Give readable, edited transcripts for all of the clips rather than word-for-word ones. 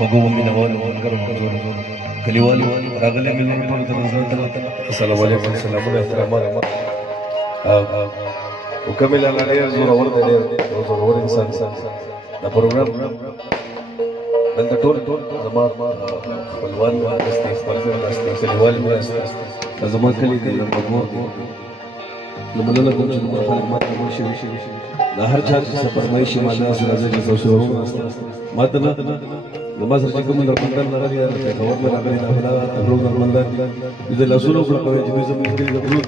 هجوم من أول وانقرب كليوالي راغلي من السلام عليكم السلام عليكم وكمل على عليه زور إنسان ده program dan betul zaman Palwan University Palwan University zaman kali di Bogor لما كنت خالد ما تمشي لا هر جات سفر ما يشي ما ناس نازل يسوسوا ما تنا لما سرجكم من ربنا نرى يا خبر ما نبي نبلا تبروك نملا إذا لا سلوك لا كوي جبي زمين كذي تبروك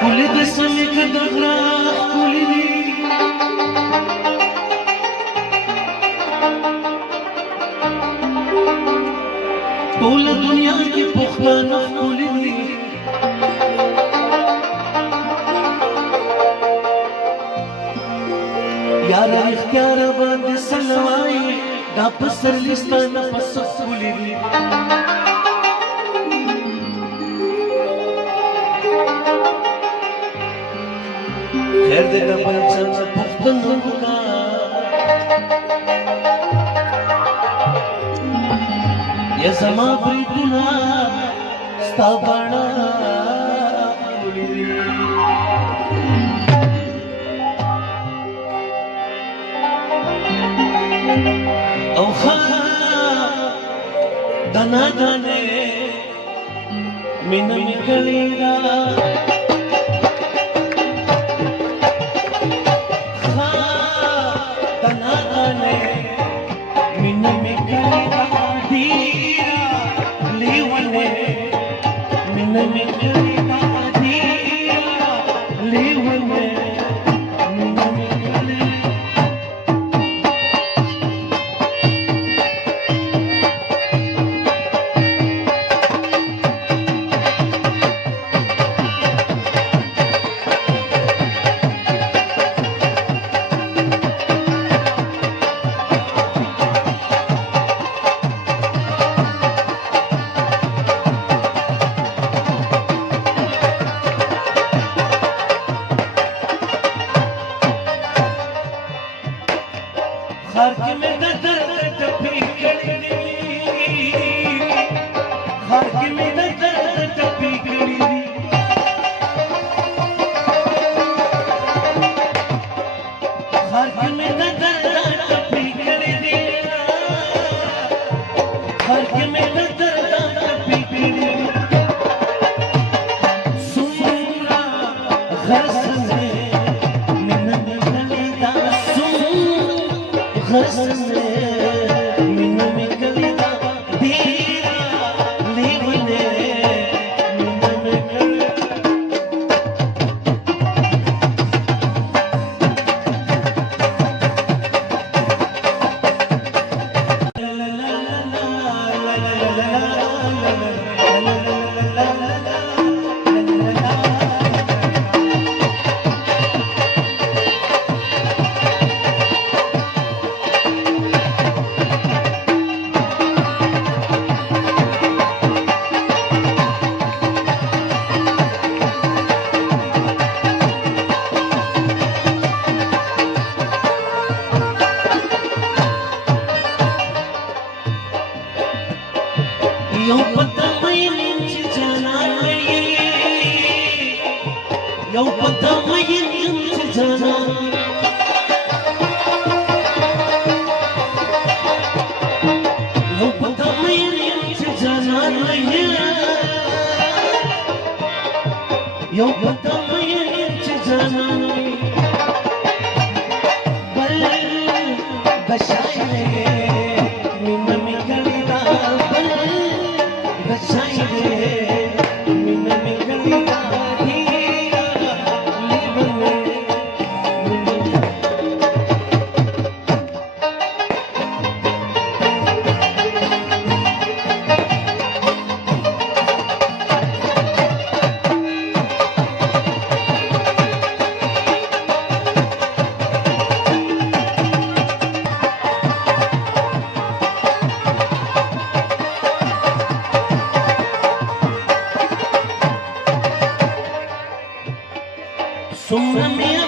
كل جسمك دغرا كل دي طول الدنيا دي بختانة كل دي يار اختیار باندې سلوای دا پسر لستانه پس كل دي خیر دې د بچن پختون کا یا زما بریتنا ستا باڼه او خا دنا دانه مینه می کړی دا بشاير من सुर में